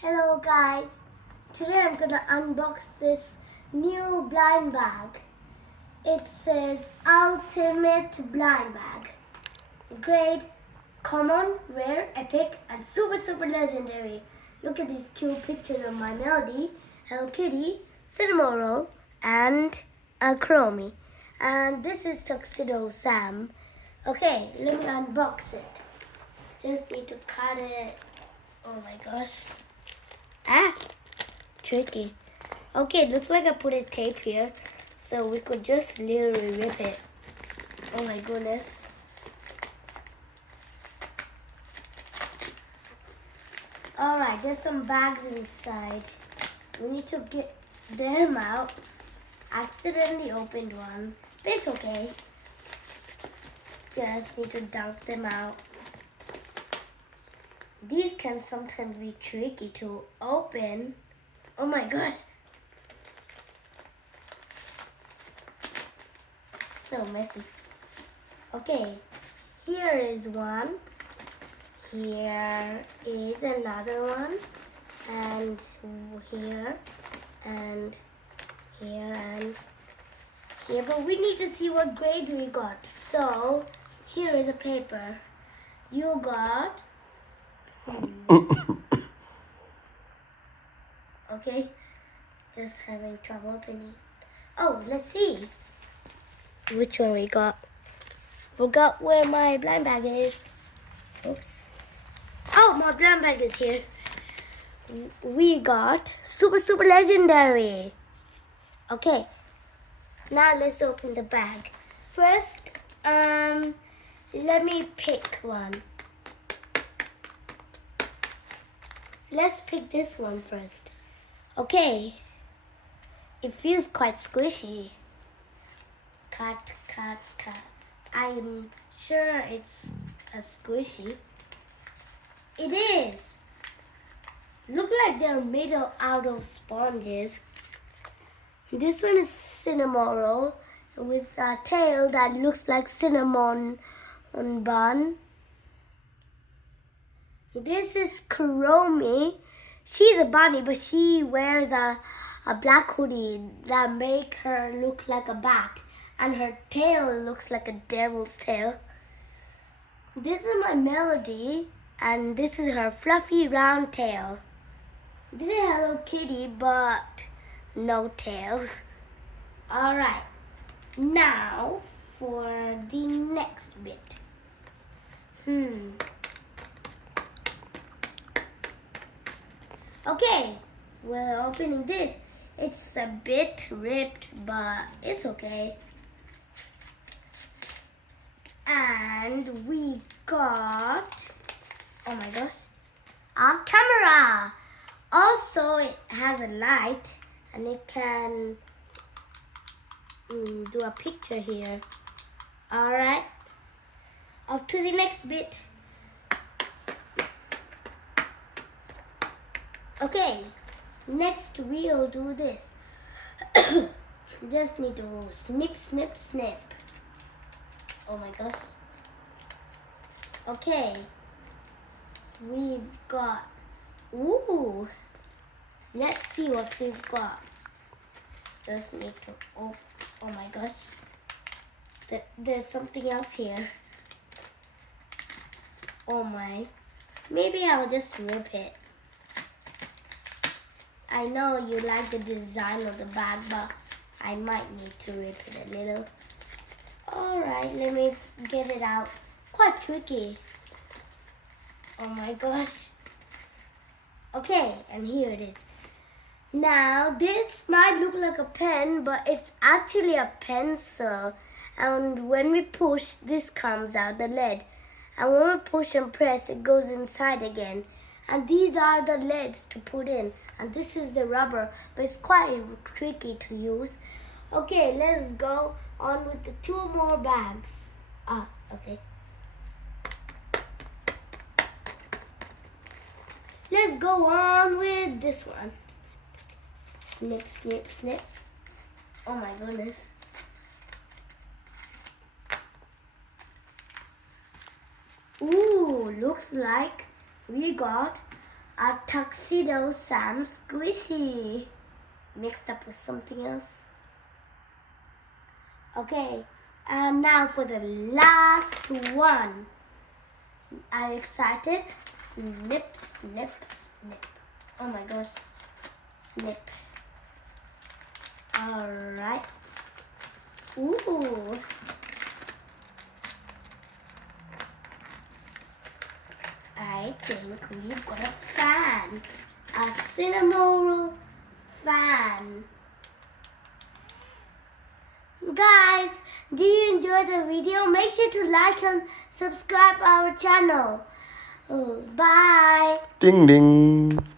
Hello guys, today I'm gonna unbox this new blind bag. It says Ultimate Blind Bag. Great, common, rare, epic and super legendary. Look at these cute pictures of my Melody, Hello Kitty, Cinnamon Roll and a Chromie. And this is Tuxedo Sam. Okay, let me unbox it. Just need to cut it. Oh my gosh. Ah, tricky. Okay, looks like I put a tape here, so we could just literally rip it. Oh my goodness. Alright, there's some bags inside. We need to get them out. Accidentally opened one, but it's okay. Just need to dump them out. These can sometimes be tricky to open. Oh my gosh. So messy. Okay, here is one. Here is another one. And here and here and here. But we need to see what grade we got. So here is a paper. You got okay, just having trouble opening. Oh, let's see which one we got. Forgot where my blind bag is. Oops. Oh, my blind bag is here. We got super legendary. Okay, now let's open the bag. First, let me pick one. Let's pick this one first. Okay, it feels quite squishy. Cut. I'm sure it's a squishy. It is. Look like they're made out of sponges. This one is cinnamon roll with a tail that looks like cinnamon bun. This is Chromie. She's a bunny, but she wears a black hoodie that make her look like a bat. And her tail looks like a devil's tail. This is my Melody, and this is her fluffy round tail. This is Hello Kitty, but no tail. Alright, now for the next bit. Okay, we're opening this. It's a bit ripped, but it's okay. And we got, oh my gosh, a camera. Also, it has a light and it can do a picture here. Alright, up to the next bit. Okay, next we'll do this. Just need to snip. Oh my gosh. Okay, we've got, ooh, let's see what we've got. Just need to, oh my gosh. There's something else here. Oh my, maybe I'll just rip it. I know you like the design of the bag, but I might need to rip it a little. Alright, let me get it out. Quite tricky. Oh my gosh. Okay, and here it is. Now, this might look like a pen, but it's actually a pencil. And when we push, this comes out, the lid. And when we push and press, it goes inside again. And these are the lids to put in. And this is the rubber, but it's quite tricky to use. Okay, let's go on with the two more bags. Okay. Let's go on with this one. Snip. Oh my goodness. Ooh, looks like we got a tuxedo Sam squishy mixed up with something else. Okay, and now for the last one. Are you excited? Snip, snip, snip. Oh my gosh. Snip. Alright. Ooh. I think we've got a fan. A cinnamon fan. Guys, do you enjoy the video? Make sure to like and subscribe our channel. Bye. Ding ding.